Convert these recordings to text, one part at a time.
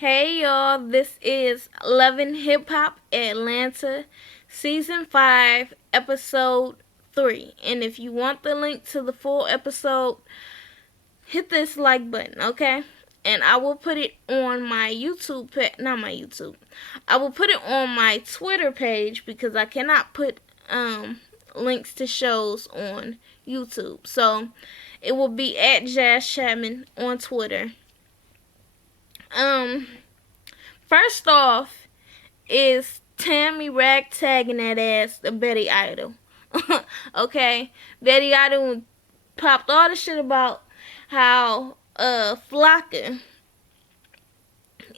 Hey y'all, this is Loving Hip Hop Atlanta, Season 5, Episode 3. And if you want the link to the full episode, hit this like button, okay? And I will put it on my YouTube not my YouTube. I will put it on my Twitter page because I cannot put links to shows on YouTube. So it will be at Jazz Chapman on Twitter. First off is Tammy ragtagging that ass to Betty Idol. Okay? Betty Idol popped all the shit about how Flocka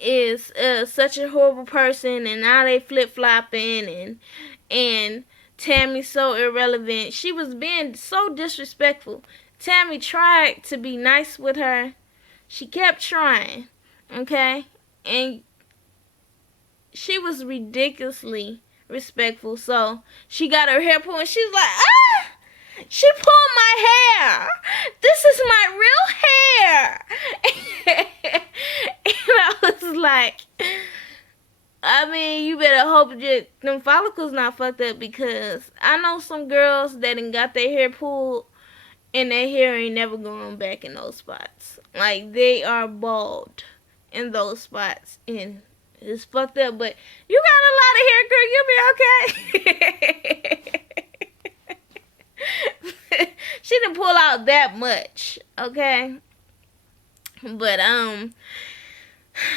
is such a horrible person and now they flip flopping and Tammy's so irrelevant. She was being so disrespectful. Tammy tried to be nice with her. She kept trying. Okay? And she was ridiculously respectful. So she got her hair pulled and she was like, ah! She pulled my hair. This is my real hair. And I was like, I mean, you better hope that them follicles not fucked up because I know some girls that done got their hair pulled and their hair ain't never going back in those spots. Like, they are bald in those spots and it's fucked up, but you got a lot of hair, girl. You'll be okay. She didn't pull out that much, okay? But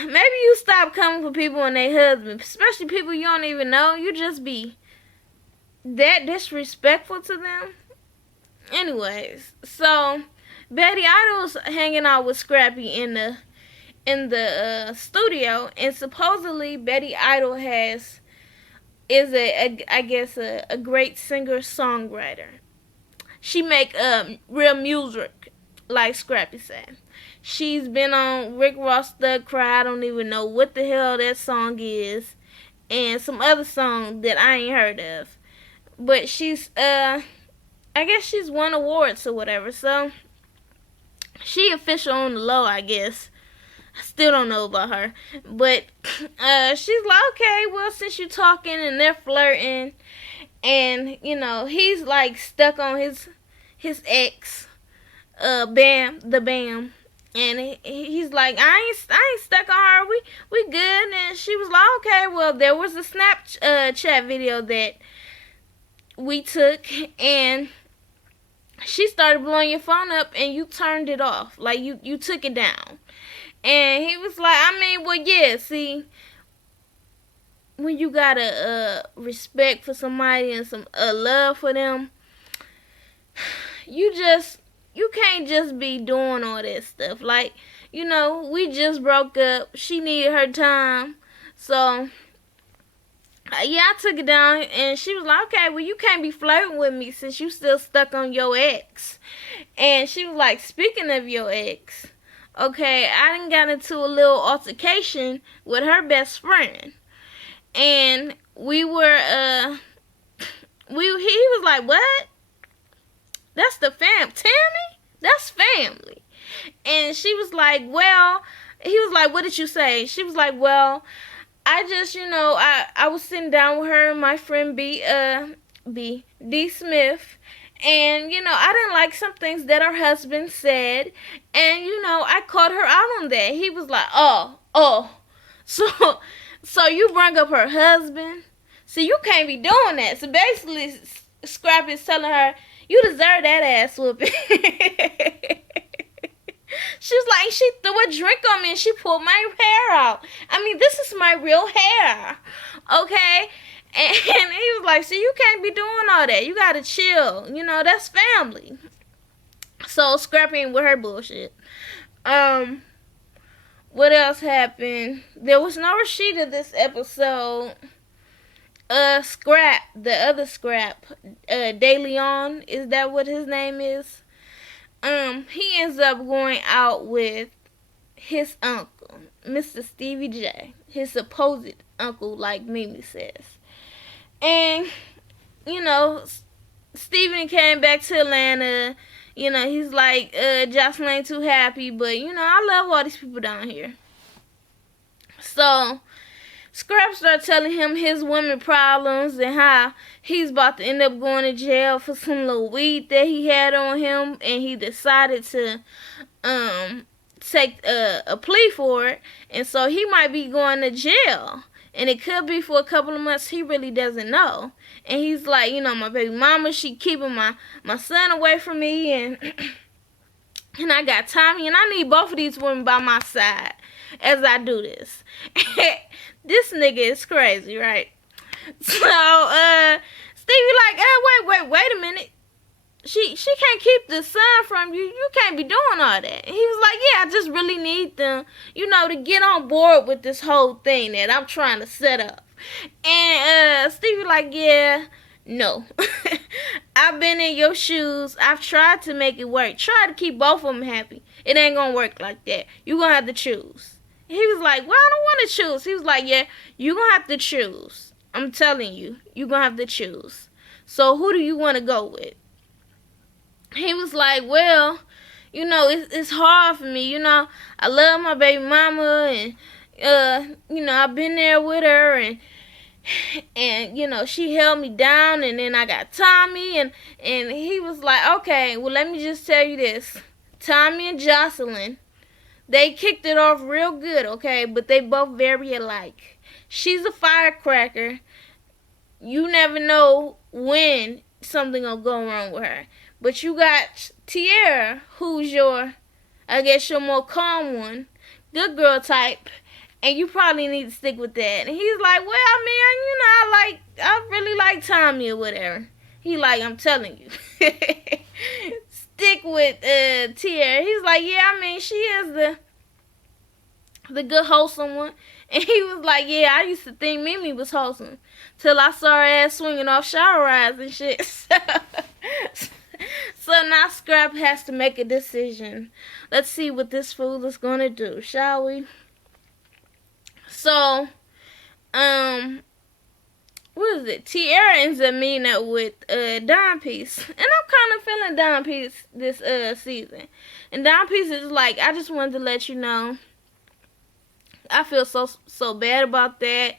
maybe you stop coming for people and their husbands, especially people you don't even know. You just be that disrespectful to them. Anyways, so Betty Idol's hanging out with Scrappy in the studio, and supposedly Betty Idol is a great singer songwriter. She make real music, like Scrappy said. She's been on Rick Ross Thug Cry. I don't even know what the hell that song is, and some other song that I ain't heard of. But she's I guess she's won awards or whatever. So she official on the low, I guess. I still don't know about her. But she's like, okay, well, since you talking and they're flirting, and, you know, he's like stuck on his ex, Bam, the Bam. And he's like, I ain't stuck on her. We good. And she was like, okay, well, there was a Snapchat video that we took, and she started blowing your phone up, and you turned it off. Like, you took it down. And he was like, I mean, well, yeah, see, when you got a respect for somebody and some love for them, you can't just be doing all that stuff. Like, you know, we just broke up. She needed her time. So, yeah, I took it down. And she was like, okay, well, you can't be flirting with me since you still stuck on your ex. And she was like, speaking of your ex, okay, I done got into a little altercation with her best friend. And he was like, what? That's the Tammy? That's family. And she was like, well, he was like, what did you say? She was like, well, I just, you know, I was sitting down with her and my friend D Smith, and, you know, I didn't like some things that her husband said, and, you know, I called her out on that. He was like, oh, so you brought up her husband? So you can't be doing that. So basically, Scrappy's telling her, you deserve that ass whooping. She was like, she threw a drink on me and she pulled my hair out. I mean, this is my real hair. Okay? And he was like, so you can't be doing all that. You gotta chill. You know, that's family. So Scrappy ain't with her bullshit. What else happened? There was no Rashida this episode. Scrap, the other Scrap, De Leon, is that what his name is? He ends up going out with his uncle, Mr. Stevie J, his supposed uncle, like Mimi says. And, you know, Steven came back to Atlanta. You know, he's like, Jocelyn ain't too happy, but, you know, I love all these people down here. So Scrap started telling him his women problems and how he's about to end up going to jail for some little weed that he had on him, and he decided to take a plea for it, and so he might be going to jail, and it could be for a couple of months. He really doesn't know. And he's like, my baby mama, she keeping my son away from me, and and I got Tommy, and I need both of these women by my side as I do this. This nigga is crazy, right? So Stevie like, hey, wait a minute. She can't keep the son from you. You can't be doing all that. And he was like, yeah, I just really need them, to get on board with this whole thing that I'm trying to set up. And Stevie like, yeah, no. I've been in your shoes. I've tried to make it work. Try to keep both of them happy. It ain't gonna work like that. You gonna have to choose. He was like, well, I don't want to choose. He was like, yeah, you gonna have to choose. I'm telling you, you gonna have to choose. So who do you want to go with? He was like, well, it's hard for me. I love my baby mama, and I've been there with her, and she held me down, and then I got Tommy, and he was like, okay, well, let me just tell you this. Tommy and Jocelyn, they kicked it off real good, okay, but they both very alike. She's a firecracker. You never know when something will go wrong with her. But you got Tierra, who's your more calm one, good girl type, and you probably need to stick with that. And he's like, well, I really like Tommy or whatever. He like, I'm telling you, stick with Tierra. He's like, yeah, she is the good wholesome one. And he was like, yeah, I used to think Mimi was wholesome till I saw her ass swinging off shower rides and shit. So now Scrap has to make a decision. Let's see what this fool is going to do, shall we? So, what is it? Tierra ends up meeting up with Dime Piece. And I'm kind of feeling Dime Piece this season. And Dime Piece is like, I just wanted to let you know, I feel so bad about that.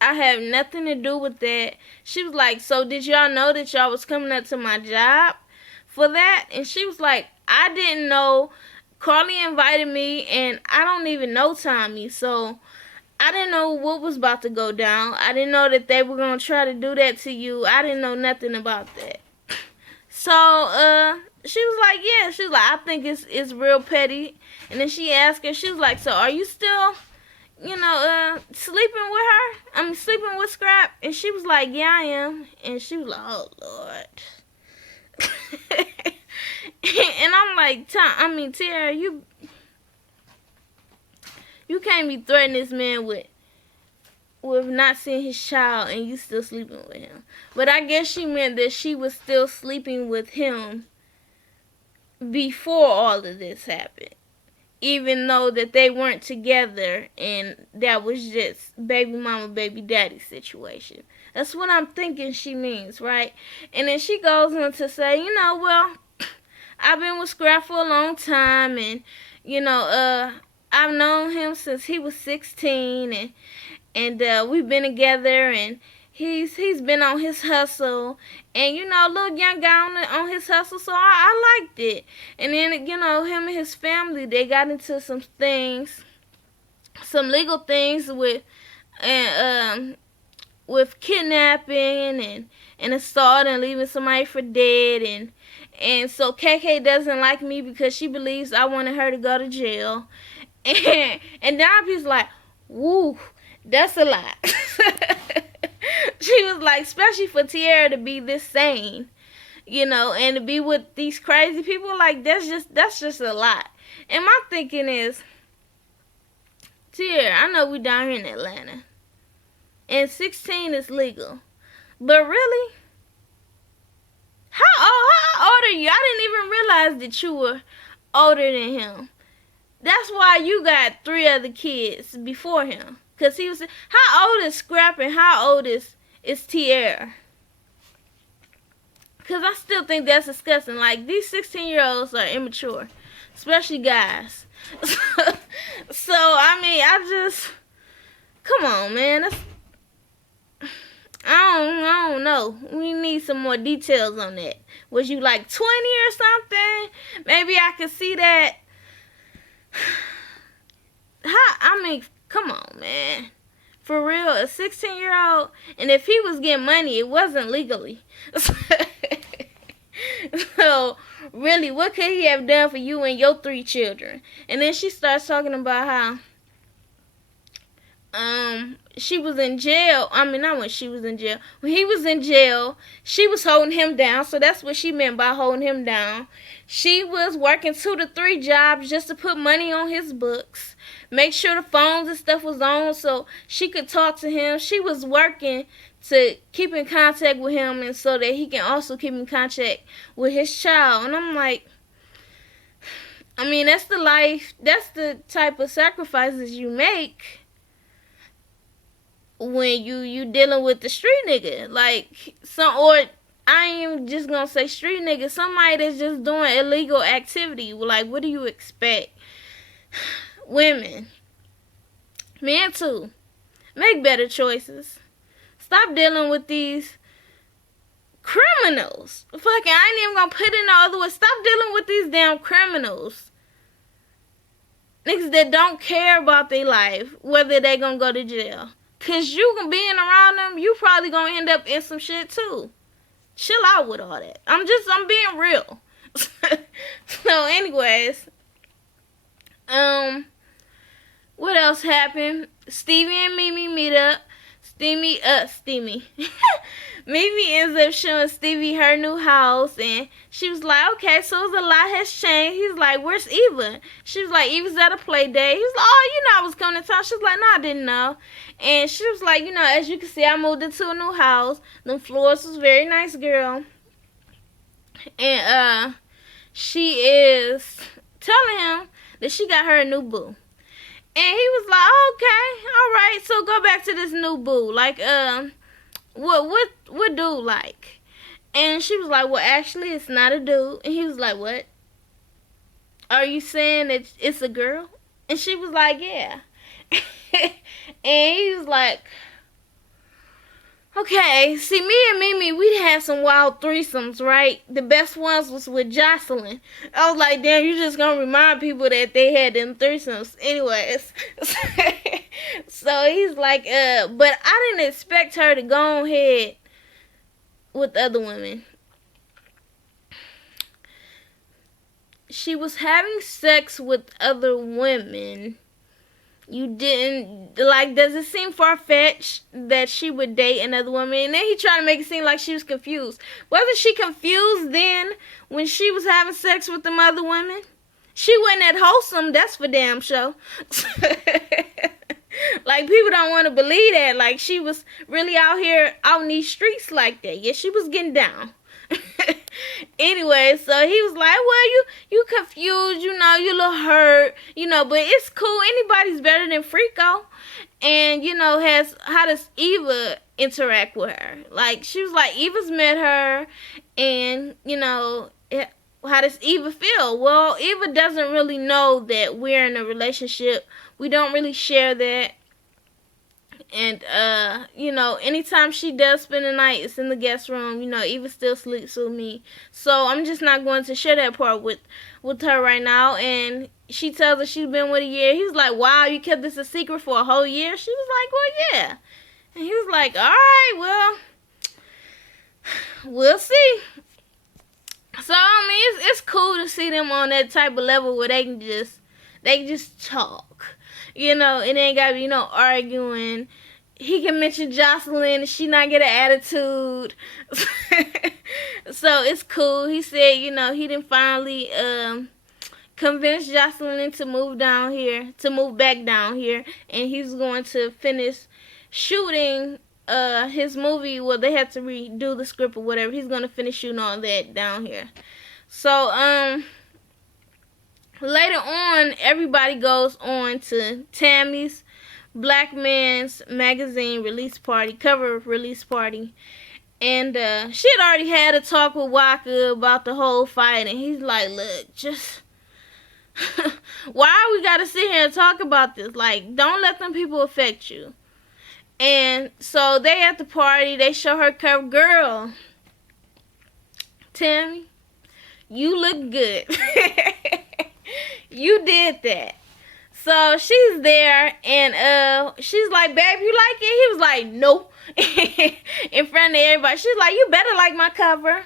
I have nothing to do with that. She was like, so did y'all know that y'all was coming up to my job for that? And she was like, I didn't know. Carly invited me, and I don't even know Tommy, so I didn't know what was about to go down. I didn't know that they were going to try to do that to you. I didn't know nothing about that. So, she was like, yeah. She was like, I think it's real petty. And then she asked her, she was like, so are you still, sleeping with her? Sleeping with Scrap? And she was like, yeah, I am. And she was like, oh, Lord. And I'm like, Tierra, you can't be threatening this man with not seeing his child and you still sleeping with him. But I guess she meant that she was still sleeping with him before all of this happened. Even though that they weren't together and that was just baby mama, baby daddy situation. That's what I'm thinking she means, right? And then she goes on to say, well, I've been with Scrap for a long time, and, I've known him since he was 16, and we've been together, and he's been on his hustle, and, little young guy on his hustle, so I liked it. And then, him and his family, they got into some things, some legal things with kidnapping and assault and leaving somebody for dead, and so KK doesn't like me because she believes I wanted her to go to jail. And Dobby's like, woo, that's a lot. She was like, especially for Tierra to be this sane, and to be with these crazy people, like, that's just a lot. And my thinking is, Tierra, I know we down here in Atlanta, and 16 is legal, but really? How old are you? I didn't even realize that you were older than him. That's why you got 3 other kids before him. Because he was... How old is Scrap and how old is Tierra? Because I still think that's disgusting. Like, these 16-year-olds are immature. Especially guys. So, just, come on, man. I don't know. We need some more details on that. Was you like 20 or something? Maybe I could see that. I mean, come on, man. For real, a 16-year-old, and if he was getting money, it wasn't legally. So, really, what could he have done for you and your 3 children? And then she starts talking about how she was in jail. I mean, not when she was in jail. When he was in jail, she was holding him down. So that's what she meant by holding him down. She was working 2 to 3 jobs just to put money on his books. Make sure the phones and stuff was on so she could talk to him. She was working to keep in contact with him and so that he can also keep in contact with his child. And I'm like, I mean, that's the life, that's the type of sacrifices you make when you dealing with the street nigga. Like, or I ain't just gonna say street nigga, somebody that's just doing illegal activity. Like, what do you expect? Women, men too, make better choices. Stop dealing with these criminals. Fucking, I ain't even gonna put it no other way. Stop dealing with these damn criminals. Niggas that don't care about their life, whether they gonna go to jail. Cause you can being around them, you probably gonna end up in some shit too. Chill out with all that. I'm being real. So anyways, what else happened? Stevie and Mimi meet up. Mimi ends up showing Stevie her new house, and she was like, okay, so a lot has changed. He's like, where's Eva? She was like, Eva's at a play day. He was like, oh, you know I was coming to town. She was like, no, I didn't know. And she was like, you know, as you can see, I moved into a new house. The floors was very nice, girl. And she is telling him that she got her a new boo. And he was like, okay, all right, so go back to this new boo. Like, what dude like? And she was like, well, actually, it's not a dude. And he was like, what? Are you saying that it's a girl? And she was like, yeah. And he was like, okay, see, me and Mimi, we had some wild threesomes, right? The best ones was with Jocelyn. I was like, damn, you just gonna remind people that they had them threesomes. Anyways. So he's like, but I didn't expect her to go ahead with other women. She was having sex with other women. You didn't, like, does it seem far-fetched that she would date another woman? And then he tried to make it seem like she was confused. Wasn't she confused then when she was having sex with them other women? She wasn't that wholesome, that's for damn sure. Like, people don't want to believe that. Like, she was really out here, out in these streets like that. Yeah, she was getting down. Anyway, so he was like, well, you confused, you know, you a little hurt, you know, but it's cool. Anybody's better than Frico. And, you know, how does Eva interact with her? Like, she was like, Eva's met her, and, you know, how does Eva feel? Well, Eva doesn't really know that we're in a relationship. We don't really share that. And, you know, anytime she does spend the night, it's in the guest room. You know, Eva still sleeps with me. So I'm just not going to share that part with her right now. And she tells her she's been with a year. He was like, wow, you kept this a secret for a whole year? She was like, well, yeah. And he was like, all right, well, we'll see. So, I mean, it's cool to see them on that type of level where they can just talk. You know, it ain't gotta be no arguing. He can mention Jocelyn and she not get an attitude. So it's cool. He said, you know, he didn't finally convince Jocelyn to move back down here, and he's going to finish shooting his movie. Well, they had to redo the script or whatever. He's gonna finish shooting all that down here. So later on, everybody goes on to Tammy's Black Man's Magazine cover release party. And she had already had a talk with Waka about the whole fight. And he's like, look, just Why we gotta sit here and talk about this? Like, don't let them people affect you. And so they at the party, they show her cover. Girl, Tammy, you look good. You did that. So she's there, and she's like, babe, you like it? He was like, nope. In front of everybody. She's like, you better like my cover.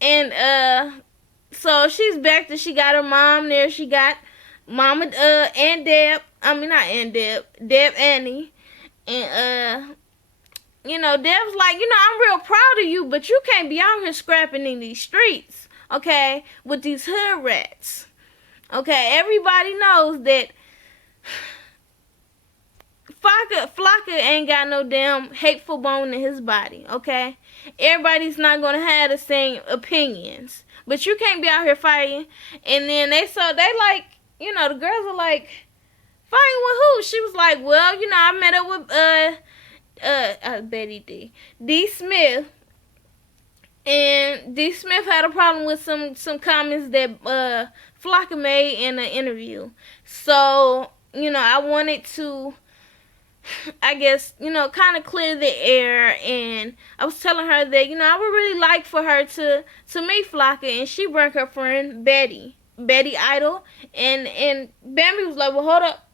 And so she's back to, she got her mom there. She got Mama and Deb. I mean, not Aunt Deb. Deb Annie. And you know, Deb's like, you know, I'm real proud of you, but you can't be out here scrapping in these streets, okay, with these hood rats. Okay, everybody knows that Flocka ain't got no damn hateful bone in his body, okay? Everybody's not gonna have the same opinions. But you can't be out here fighting. And then they like, you know, the girls are like, fighting with who? She was like, well, you know, I met up with Betty D Smith. And D Smith had a problem with some comments that Flocka made in an interview. So, you know, I wanted to, I guess, you know, kind of clear the air. And I was telling her that, you know, I would really like for her to meet Flocka. And she brought her friend Betty Idol. And Bambi was like, well, hold up.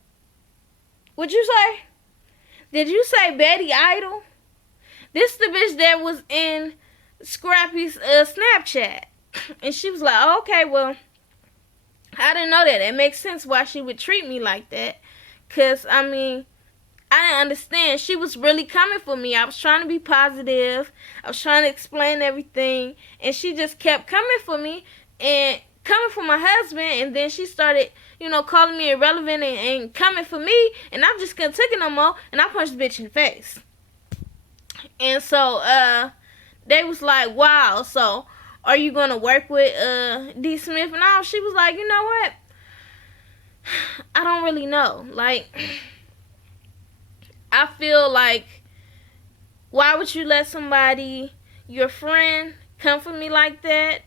What'd you say? Did you say Betty Idol? This the bitch that was in Scrappy's Snapchat. And she was like, oh, okay, well, I didn't know that. It makes sense why she would treat me like that. Because, I mean, I didn't understand. She was really coming for me. I was trying to be positive. I was trying to explain everything. And she just kept coming for me and coming for my husband. And then she started, you know, calling me irrelevant and coming for me. And I just couldn't take it no more. And I punched the bitch in the face. And so, they was like, wow, so are you going to work with D. Smith and all? She was like, you know what? I don't really know. Like, I feel like, why would you let somebody, your friend, come for me like that?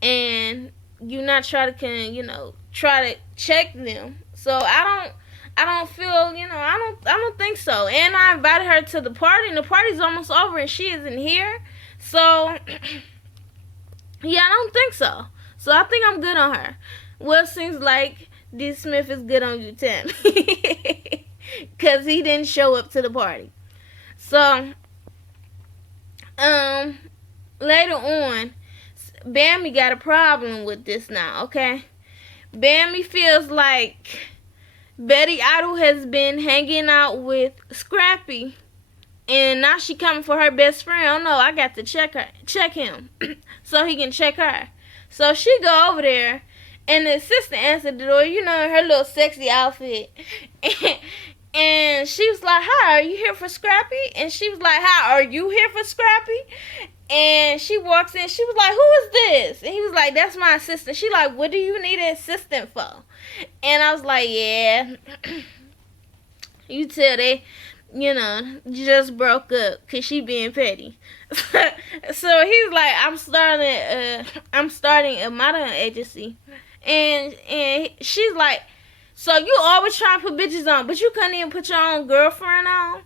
And you not try to, you know, try to check them. So I don't feel, you know, I don't think so. And I invited her to the party, and the party's almost over, and she isn't here. So, yeah, I don't think so. So I think I'm good on her. Well, it seems like D. Smith is good on you, Tim. Because he didn't show up to the party. So, later on, Bambi got a problem with this now, okay? Bambi feels like Betty Idol has been hanging out with Scrappy. And now she coming for her best friend. Oh no, I got to check him. So he can check her. So she go over there, and the assistant answered the door, you know, in her little sexy outfit. And she was like, hi, are you here for Scrappy? And she was like, hi, are you here for Scrappy? And she walks in, she was like, who is this? And he was like, that's my assistant. She like, what do you need an assistant for? And I was like, yeah. You tell they, you know, just broke up because she being petty. So he was like, I'm starting a modeling agency. And she's like, so you always trying to put bitches on, but you couldn't even put your own girlfriend on?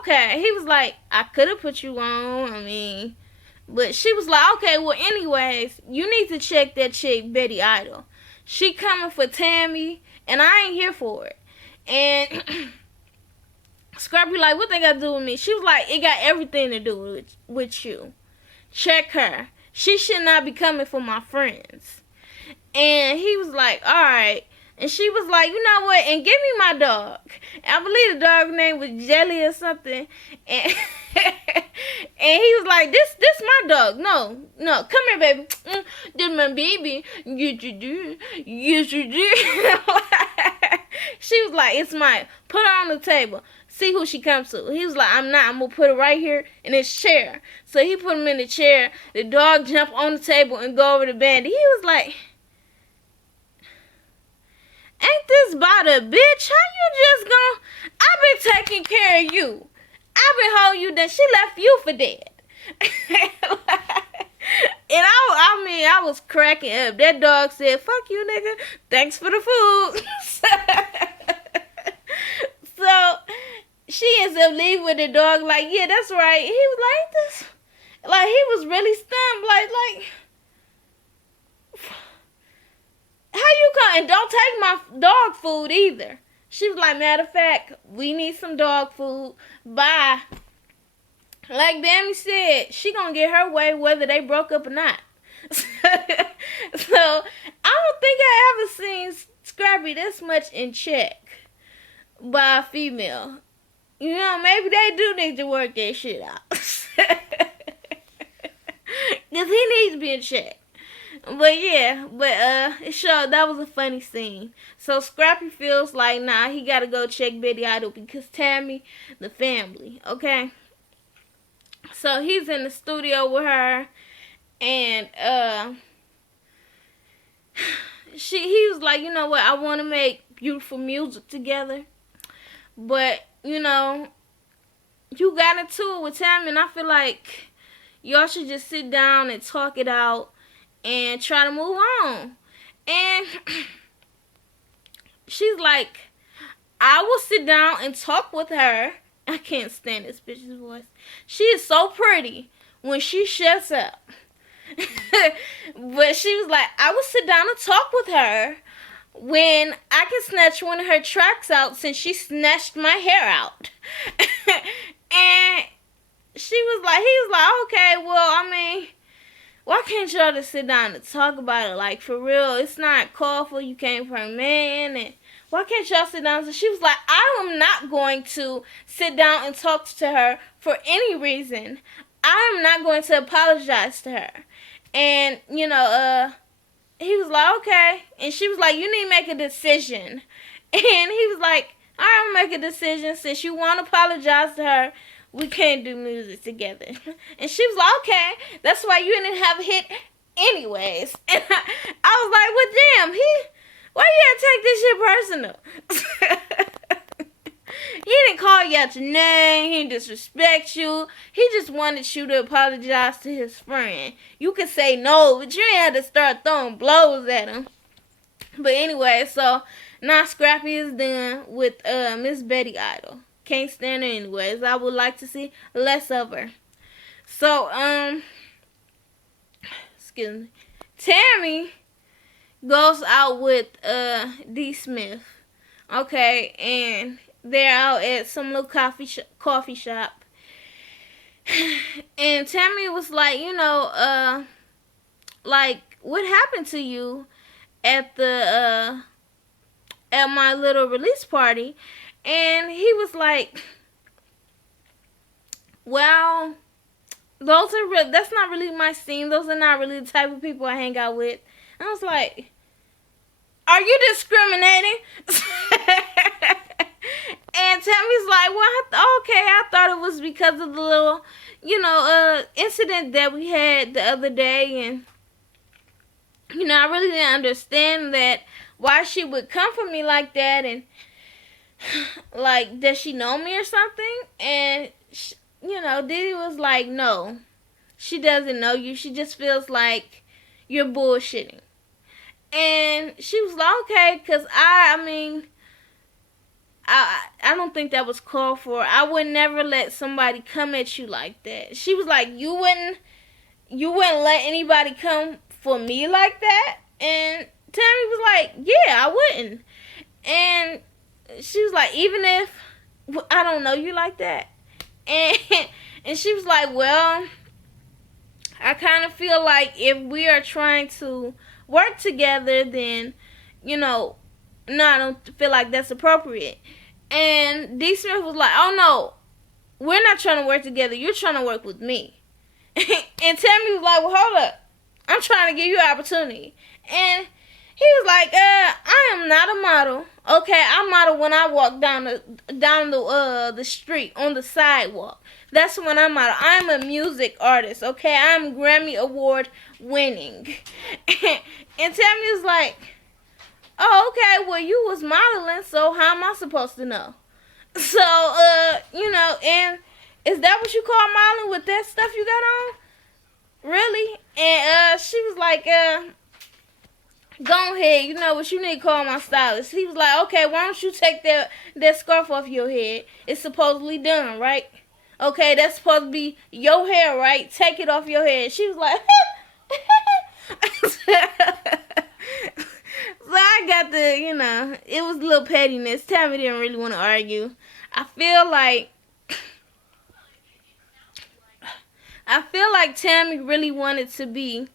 Okay. He was like, I could have put you on, I mean. But she was like, okay, well, anyways, you need to check that chick, Betty Idol. She coming for Tammy, and I ain't here for it. And Scrappy like, what they got to do with me? She was like, it got everything to do with you. Check her. She should not be coming for my friends. And he was like, all right. And she was like, you know what? And give me my dog. I believe the dog's name was Jelly or something. And and he was like, this my dog. No, come here, baby. This my baby. Yes, you do. Yes, you do. She was like, it's mine. Put her on the table. See who she comes to. He was like, I'm not. I'm going to put her right here in this chair. So he put him in the chair. The dog jumped on the table and go over to Bandy. He was like, ain't this about a bitch? How you just gonna... I've been taking care of you. I've been holding you down. She left you for dead. And I mean, I was cracking up. That dog said, "Fuck you, nigga. Thanks for the food." So she ends up leaving with the dog. Like, yeah, that's right. He was like this. Like he was really stunned. Like, how you come and don't take my dog food either? She was like, matter of fact, we need some dog food. Bye. Like Bambi said, she gonna get her way whether they broke up or not. So I don't think I ever seen Scrappy this much in check by a female. You know, maybe they do need to work that shit out. Because he needs to be in check. But yeah, it showed that was a funny scene. So Scrappy feels like, nah, he gotta go check Betty Idol because Tammy, the family, okay? So he's in the studio with her, and he was like, you know what, I want to make beautiful music together, but you know, you got into it with Tammy, and I feel like y'all should just sit down and talk it out and try to move on. And she's like, I will sit down and talk with her. I can't stand this bitch's voice. She is so pretty when she shuts up. But she was like, I will sit down and talk with her when I can snatch one of her tracks out since she snatched my hair out. And he was like, okay, well, I mean, why can't y'all just sit down and talk about it? Like, for real, it's not called for. You came from a man, and why can't y'all sit down? So she was like, I am not going to sit down and talk to her for any reason. I am not going to apologize to her. And, you know, he was like, okay. And she was like, you need to make a decision. And he was like, all right, I'm going to make a decision. Since you want to apologize to her, we can't do music together. And she was like, okay, that's why you didn't have a hit anyways. And I was like, well, damn, why you gotta take this shit personal? He didn't call you out your name. He didn't disrespect you. He just wanted you to apologize to his friend. You could say no, but you ain't had to start throwing blows at him. But anyway, so now Scrappy is done with Miss Betty Idol. Can't stand her anyways. I would like to see less of her. So, excuse me. Tammy goes out with D. Smith. Okay, and they're out at some little coffee shop. And Tammy was like, you know, like, what happened to you at the at my little release party? And he was like, well, that's not really my scene. Those are not really the type of people I hang out with. And I was like, are you discriminating? And Tammy's like, well, okay, I thought it was because of the little, you know, incident that we had the other day. And, you know, I really didn't understand that, why she would come for me like that. And, like, does she know me or something? And, you know, Diddy was like, no, she doesn't know you. She just feels like you're bullshitting. And she was like, okay, because I mean, I don't think that was called for. I would never let somebody come at you like that. She was like, you wouldn't let anybody come for me like that? And Tammy was like, yeah, I wouldn't. And she was like, even if I don't know you like that. And she was like, well, I kind of feel like if we are trying to work together, then, you know, no, I don't feel like that's appropriate. And D. Smith was like, oh no, we're not trying to work together. You're trying to work with me. And Tammy was like, well, hold up. I'm trying to give you an opportunity. And he was like, I am not a model. Okay, I model when I walk down the street on the sidewalk. That's when I model. I'm a music artist. Okay, I'm Grammy Award winning. And Tammy was like, oh, okay, well, you was modeling, so how am I supposed to know? So, you know, and is that what you call modeling with that stuff you got on? really? And she was like, go ahead, you know what, you need to call my stylist. He was like, okay, why don't you take that scarf off your head? It's supposedly done, right? Okay, that's supposed to be your hair, right? Take it off your head. She was like, so I got the, it was a little pettiness. Tammy didn't really want to argue. I feel like Tammy really wanted to be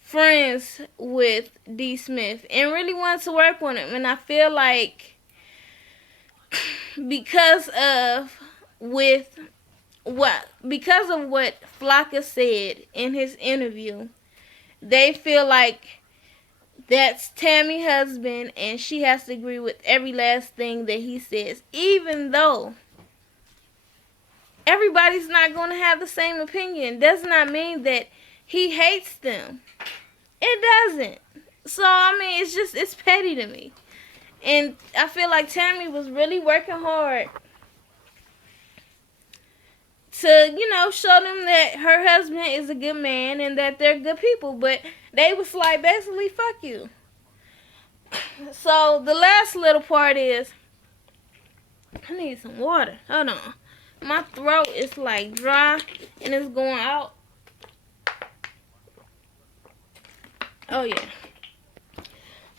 friends with D. Smith and really wanted to work on him. And I feel like because of what Flocka said in his interview, they feel like that's Tammy's husband and she has to agree with every last thing that he says, even though everybody's not going to have the same opinion. Does not mean that he hates them. It doesn't. So, I mean, it's petty to me. And I feel like Tammy was really working hard to, show them that her husband is a good man and that they're good people. But they was like, basically, fuck you. So, the last little part is, I need some water. Hold on. My throat is like dry and it's going out. Oh, yeah.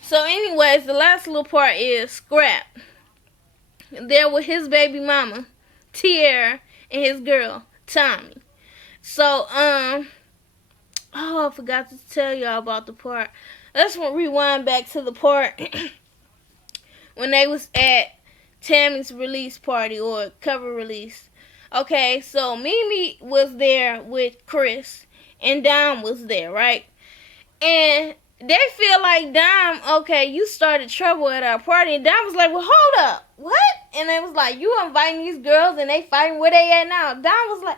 So, anyways, the last little part is Scrap. There with his baby mama, Tierra, and his girl, Tommy. So, oh, I forgot to tell y'all about the part. Let's rewind back to the part when they was at Tammy's release party or cover release. Okay, so Mimi was there with Chris, and Dom was there, right? And they feel like Dom, okay, you started trouble at our party. And Dom was like, well, hold up. What? And they was like, you inviting these girls and they fighting where they at now. Dom was like,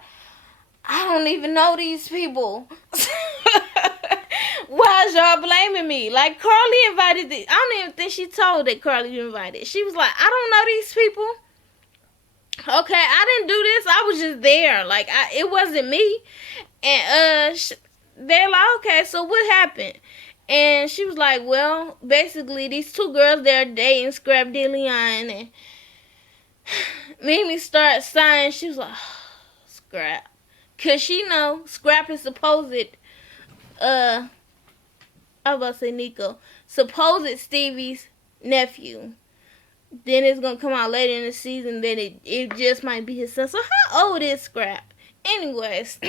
I don't even know these people. Why is y'all blaming me? Like, Carly invited I don't even think she told that Carly invited. She was like, I don't know these people. Okay, I didn't do this. I was just there. Like, it wasn't me. And they're like, okay, so what happened? And she was like, well, basically, these two girls, they're dating Scrap DeLeon. And Mimi started sighing. She was like, oh, Scrap. Because she know Scrap is supposed, I was about to say Nico, supposed Stevie's nephew. Then it's going to come out later in the season that it just might be his son. So how old is Scrap? Anyways,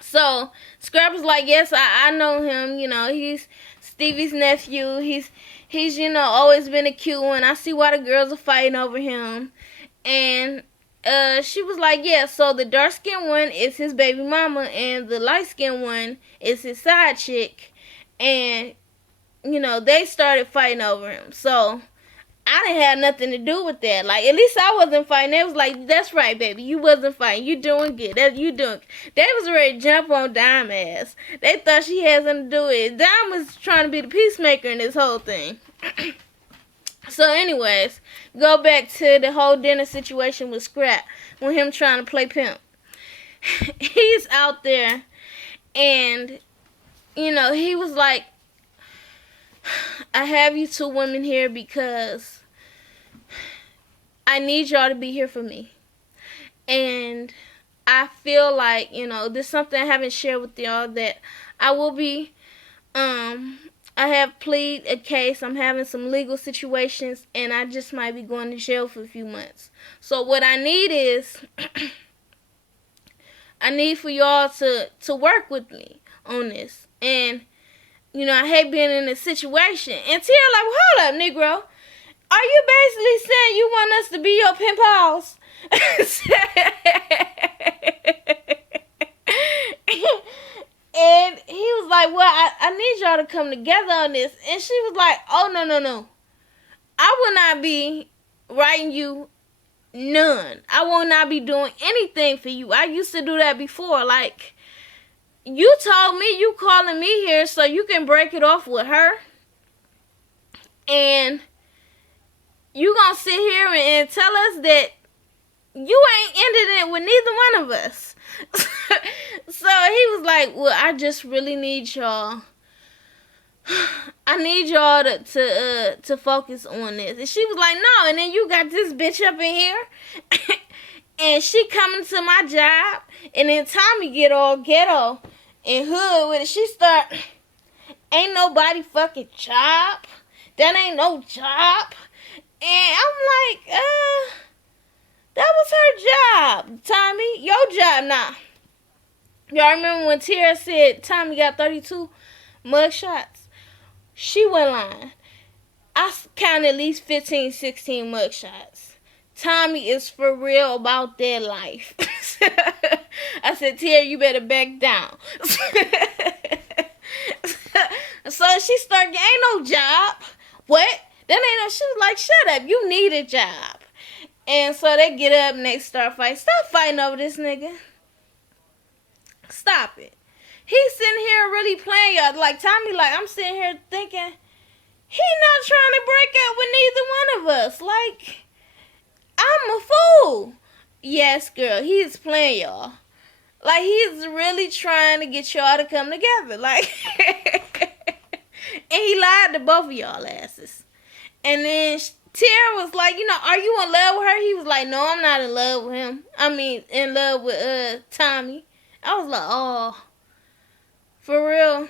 so Scrap was like, yes, I know him. He's Stevie's nephew. He's always been a cute one. I see why the girls are fighting over him. And she was like, yeah, so the dark-skinned one is his baby mama, and the light-skinned one is his side chick. And, they started fighting over him. So I didn't have nothing to do with that. Like, at least I wasn't fighting. They was like, that's right, baby. You wasn't fighting. You doing good. You doing. They was ready to jump on Dime ass. They thought she had something to do with it. Dime was trying to be the peacemaker in this whole thing. So, anyways, go back to the whole dinner situation with Scrap. With him trying to play pimp. He's out there. And, he was like, I have you two women here because I need y'all to be here for me. And I feel like, there's something I haven't shared with y'all that I will be, I have plead a case. I'm having some legal situations and I just might be going to jail for a few months. So what I need is, I need for y'all to work with me on this. And I hate being in this situation. And Tierra like, well, hold up, Negro. Are you basically saying you want us to be your pen pals? And he was like, well, I need y'all to come together on this. And she was like, oh, no. I will not be writing you none. I will not be doing anything for you. I used to do that before. Like, you told me you calling me here so you can break it off with her. And you gonna sit here and tell us that, You ain't ended it with neither one of us. So he was like, well, I just really need y'all. I need y'all to focus on this. And she was like, no. And then you got this bitch up in here. And she coming to my job. And then Tommy get all ghetto and hood with it. She start, ain't nobody fucking job. That ain't no job. And I'm like, that was her job, Tommy. Your job now. Y'all remember when Tierra said Tommy got 32 mug shots? She wasn't lying. I counted at least 15, 16 mug shots. Tommy is for real about their life. I said, Tierra, you better back down. So she started, ain't no job. What? That ain't no, she was like, shut up, you need a job. And so they get up and they start fighting. Stop fighting over this nigga. Stop it. He's sitting here really playing y'all. Like, Tommy, like, I'm sitting here thinking, he not trying to break up with neither one of us. Like, I'm a fool. Yes, girl, he is playing y'all. Like, he's really trying to get y'all to come together. Like, and he lied to both of y'all asses. And then Tierra was like, you know, are you in love with her? He was like, no, I'm not in love with him. I mean, in love with Tommy. I was like, oh, for real.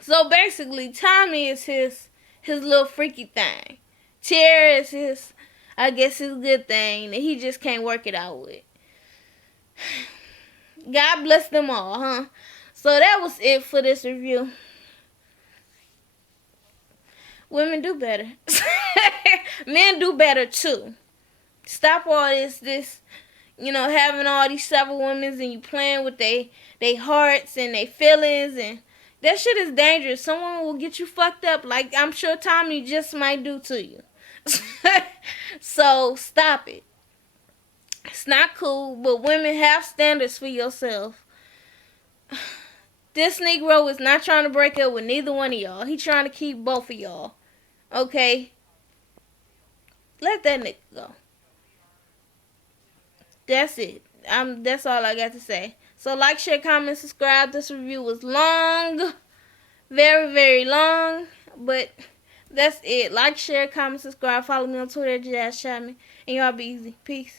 So basically, Tommy is his little freaky thing. Tierra is his, I guess, his good thing that he just can't work it out with. God bless them all, huh? So that was it for this review. Women do better. Men do better too. Stop all this, you know, having all these several women and you playing with they hearts and they feelings, and that shit is dangerous. Someone will get you fucked up like I'm sure Tommy just might do to you. So stop it. It's not cool, but women have standards for yourself. This Negro is not trying to break up with neither one of y'all. He trying to keep both of y'all. Okay? Let that nigga go. That's it. That's all I got to say. So like, share, comment, subscribe. This review was long. Very, very long. But that's it. Like, share, comment, subscribe. Follow me on Twitter, Jazz Chapman. And y'all be easy. Peace.